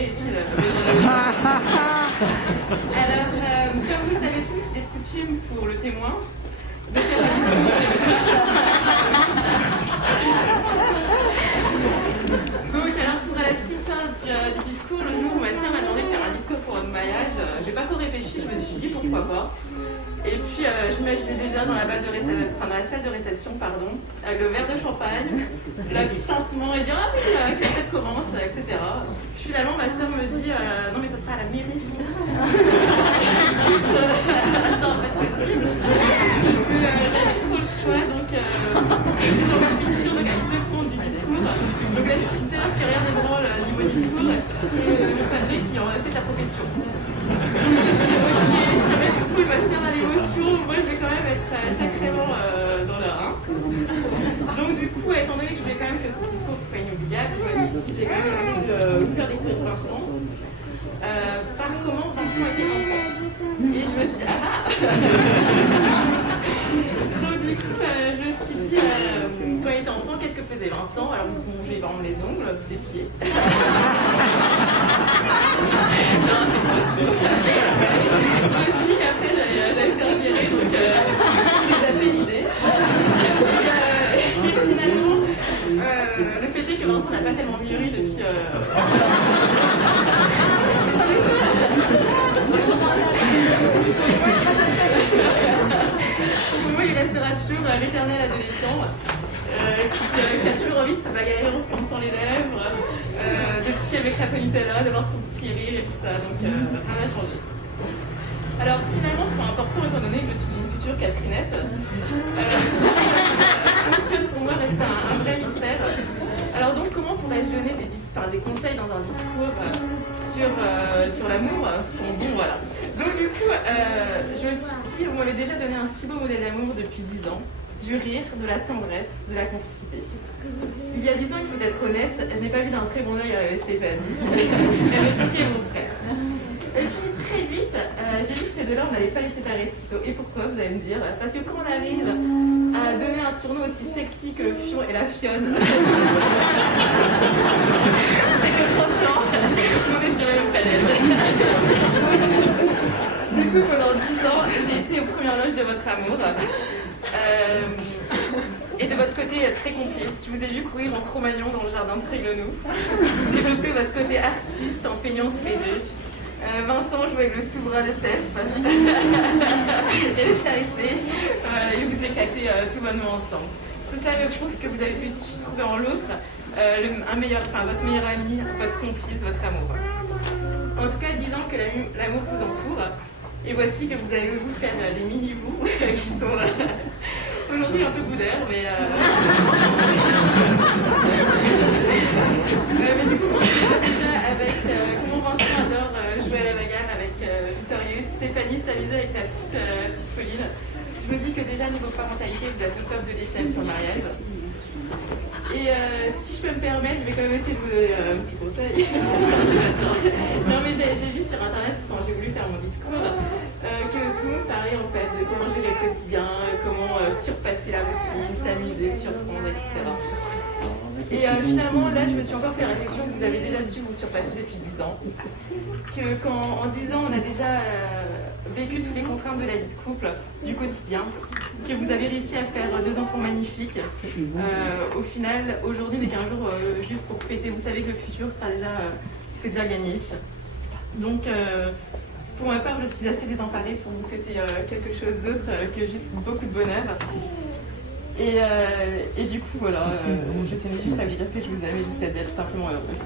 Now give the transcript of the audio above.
préféré, est-il Alors, comme vous le savez tous, il est de coutume pour le témoin de faire un discours. Donc, alors pour la petite histoire du discours, le jour où ma sœur m'a demandé de faire un discours pour un mariage, j'ai pas trop réfléchi, je me suis dit pourquoi pas. Et puis je m'imaginais déjà dans la salle de réception, avec le verre de champagne, la petite lentement et dire ah oui, que la fête commence, etc. Puis finalement ma soeur me dit non mais ça sera à la mairie. Ça va pas être possible. J'avais trop le choix, donc dans ma fiction de qualité de compte du discours, donc l'assisteur qui rien n'ébranle niveau discours et le padré qui en a fait sa profession. Ça va être cool, ma sœur à l'émotion, moi je vais quand même être sacrément dans le rein. Donc du coup, étant donné que je voulais quand même que ce discours soit inoubliable, je me suis dit que je vais quand même essayer de vous faire découvrir Vincent. Par comment Vincent était enfant. Et je me suis dit, Donc du coup, je me suis dit, quand il était enfant, qu'est-ce que faisait Vincent? Alors on se mangeait par exemple les ongles, des pieds. Non, c'est pas ce que je me suis dit qu'après j'allais faire virer, donc j'ai zappé l'idée. Et finalement, le fait est que Vincent n'a pas tellement mûri depuis... Pour moi, il restera toujours l'éternel adolescent qui a toujours envie de se bagarrer en se pinçant les lèvres, de piquer avec sa Nutella, d'avoir son petit rire et tout ça, donc rien n'a changé. Alors finalement, c'est important étant donné que je suis une future Catherinette. Monsieur pour moi reste un vrai mystère. Alors donc comment pourrais-je donner des conseils dans un discours sur l'amour? Bon voilà. Donc du coup, je me suis dit, vous m'avez déjà donné un si beau modèle d'amour depuis 10 ans. Du rire, de la tendresse, de la complicité. Il y a 10 ans, il faut être honnête, je n'ai pas vu d'un très bon œil Stéphanie. Elle me piquait mon frère. Et puis très vite, j'ai vu que ces deux-là, on n'allait pas les séparer si tôt. Et pourquoi, vous allez me dire? Parce que quand on arrive à donner un surnom aussi sexy que le fion et la fionne, c'est que franchement, on est sur la même planète. Du coup, pendant 10 ans, j'ai été aux premières loges de votre amour. Et de votre côté très complice, je vous ai vu courir en Cro-Magnon dans le jardin de Trégonou, développer votre côté artiste en peignant tous les deux. Vincent jouait avec le sous-bras de Steph et le caresser et vous éclater tout bonnement ensemble. Tout ça me prouve que vous avez pu trouver en l'autre votre meilleur ami, votre complice, votre amour. En tout cas, disant que l'amour vous entoure. Et voici que vous allez vous faire des mini-vous qui sont aujourd'hui un peu boudeurs, mais du coup, on voit déjà avec comment Vincent adore jouer à la bagarre avec Victorious, Stéphanie s'amusait avec la petite Pauline. Je me dis que déjà niveau parentalité, vous êtes au top de l'échelle sur le mariage. Et si je peux me permettre, je vais quand même essayer de vous donner un petit conseil. Non mais j'ai vu sur internet quand j'ai voulu faire mon discours que tout le monde parlait en fait de comment gérer le quotidien, comment surpasser la routine, s'amuser, surprendre, etc. Et finalement là je me suis encore fait la réflexion que vous avez déjà su vous surpasser depuis 10 ans. Que quand en 10 ans on a déjà vécu toutes les contraintes de la vie de couple, du quotidien, que vous avez réussi à faire 2 enfants magnifiques. Au final, aujourd'hui n'est qu'un jour juste pour fêter. Vous savez que le futur sera c'est déjà gagné. Donc, pour ma part, je suis assez désemparée pour vous souhaiter quelque chose d'autre que juste beaucoup de bonheur. Et du coup, voilà, je tenais juste à vous dire que je vous aime et je vous souhaite d'être simplement heureux.